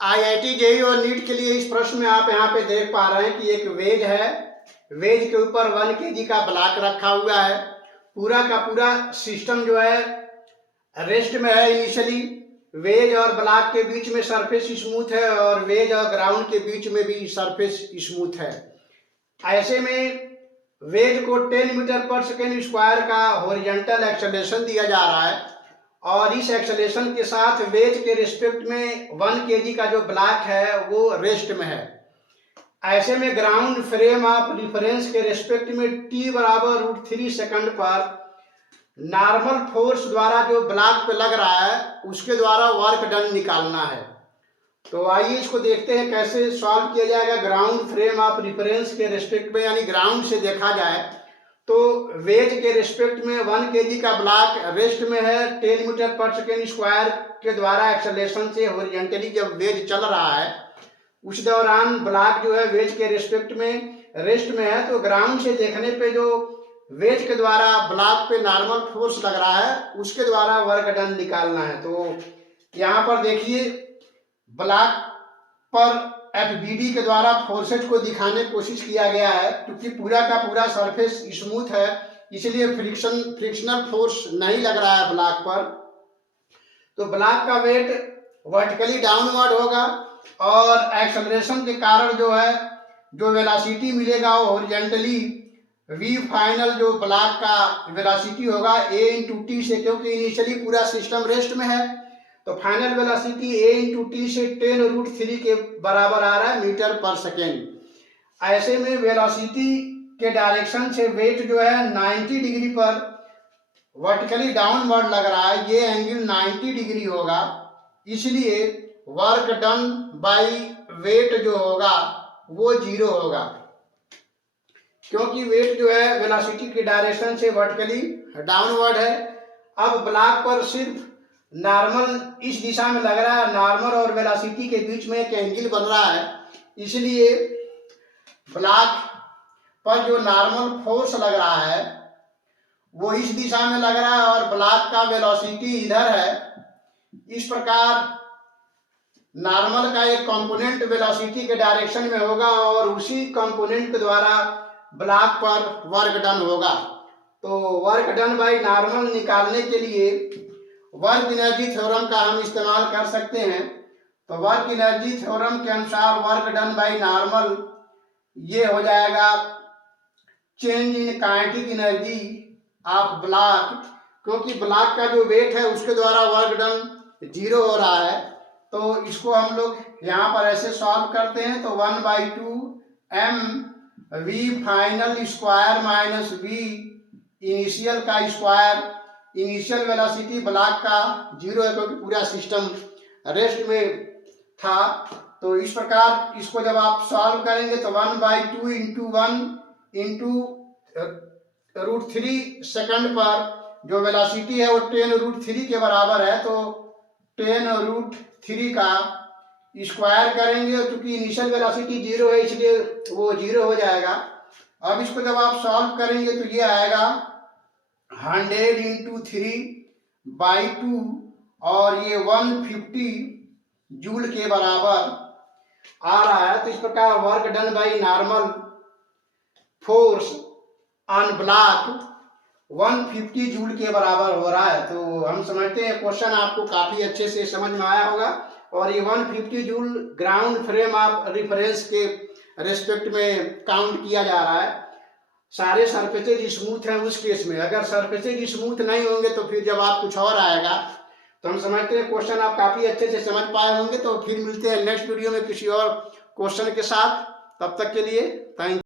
IIT JEE और NEET के लिए इस प्रश्न में आप यहाँ पे देख पा रहे हैं कि एक वेज है। वेज के ऊपर 1 kg का ब्लॉक रखा हुआ है। पूरा का पूरा सिस्टम जो है रेस्ट में है। इनिशियली वेज और ब्लॉक के बीच में सरफेस स्मूथ है और वेज और ग्राउंड के बीच में भी सरफेस स्मूथ है। ऐसे में वेज को 10 मीटर पर सेकेंड स्क्वायर का हॉरिजॉन्टल एक्सेलरेशन दिया जा रहा है और इस एक्सेलरेशन के साथ वेज के रिस्पेक्ट में 1 kg का जो ब्लॉक है वो रेस्ट में है। ऐसे में ग्राउंड फ्रेम ऑफ रिफरेंस के रिस्पेक्ट में t बराबर √3 सेकंड पर नॉर्मल फोर्स द्वारा जो ब्लॉक पे लग रहा है उसके द्वारा वर्क डन निकालना है। तो आइए इसको देखते हैं कैसे सॉल्व किया जाएगा। ग्राउंड फ्रेम ऑफ रिफरेंस के रिस्पेक्ट में यानी ग्राउंड से देखा जाए तो वेज के रिस्पेक्ट में 1 kg का ब्लॉक रेस्ट में है। 10 मीटर पर सेकेंड स्क्वायर के द्वारा एक्सेलरेशन से हॉरिजॉन्टली जब वेज चल रहा है उस दौरान ब्लॉक जो है वेज के रिस्पेक्ट में रेस्ट में है। तो ग्राउंड से देखने पे जो वेज के द्वारा ब्लॉक पे नॉर्मल फोर्स लग रहा है उसके द्वारा वर्क डन निकालना है। तो यहाँ पर देखिए ब्लॉक पर FBD के द्वारा फोर्सेज को दिखाने की कोशिश किया गया है। क्योंकि पूरा का पूरा सरफेस स्मूथ है इसलिए फ्रिक्शनल फोर्स नहीं लग रहा है ब्लॉक पर। तो ब्लॉक का वेट वर्टिकली डाउनवर्ड होगा और एक्सेलरेशन के कारण जो है जो वेलोसिटी मिलेगा वो हॉरिजॉन्टली v फाइनल जो ब्लॉक का वेलोसिटी होगा a × t से, क्योंकि इनिशियली पूरा सिस्टम रेस्ट में है तो फाइनल वेलोसिटी a × t से 10√3 के बराबर आ रहा है मीटर पर सेकेंड। ऐसे में वेलोसिटी के डायरेक्शन से वेट जो है 90 डिग्री पर वर्टिकली डाउनवर्ड लग रहा है। ये एंगल 90 डिग्री होगा इसलिए वर्क डन बाय वेट जो होगा वो 0 होगा, क्योंकि वेट जो है वेलोसिटी की डायरेक्शन से वर्टिकली डाउनवर्ड है। अब ब्लॉक पर सिर्फ नॉर्मल इस दिशा में लग रहा है, नॉर्मल और वेलोसिटी के बीच में एक एंगल बन रहा है इसलिए ब्लॉक पर जो नॉर्मल फोर्स लग रहा है वो इस दिशा में लग रहा है और ब्लॉक का वेलोसिटी इधर है। इस प्रकार नॉर्मल का एक कंपोनेंट वेलोसिटी के डायरेक्शन में होगा और उसी कंपोनेंट के द्वारा ब्लॉक पर वर्क डन होगा। तो वर्क डन बाय नॉर्मल निकालने के लिए वर्क एनर्जी थ्योरम का हम इस्तेमाल कर सकते हैं। तो वर्क एनर्जी थ्योरम के अनुसार वर्क डन बाय नॉर्मल ये हो जाएगा change in kinetic energy of block, क्योंकि ब्लॉक का जो वेट है उसके द्वारा वर्क डन 0 हो रहा है। तो इसको हम लोग यहाँ पर ऐसे सॉल्व करते हैं। तो 1/2 m v final square minus v initial का स्क्वायर। इनिशियल वेलोसिटी ब्लॉक का 0 है क्योंकि पूरा सिस्टम रेस्ट में था। तो इस प्रकार इसको जब आप सॉल्व करेंगे तो 1/2 × 1 × √3 सेकंड पर जो वेलोसिटी है वो 10√3 के बराबर है। तो 10√3 का स्क्वायर करेंगे क्योंकि इनिशियल वेलोसिटी 0 है इसलिए वो 0 हो जाएगा। अब इसको जब आप सॉल्व करेंगे तो ये आएगा 100 × 3/2 और ये 150 जूल के बराबर आ रहा है। तो इस प्रकार work done by normal force on block 150 joule के बराबर हो रहा है। तो हम समझते हैं क्वेश्चन आपको काफी अच्छे से समझ में आया होगा। और ये 150 joule ground frame of reference के रेस्पेक्ट में काउंट किया जा रहा है। सारे सरफेसेज स्मूथ हैं उस केस में। अगर सरफेसेज स्मूथ नहीं होंगे तो फिर जब आप कुछ और आएगा। तो हम समझते हैं क्वेश्चन आप काफी अच्छे से समझ पाए होंगे। तो फिर मिलते हैं नेक्स्ट वीडियो में किसी और क्वेश्चन के साथ। तब तक के लिए थैंक यू।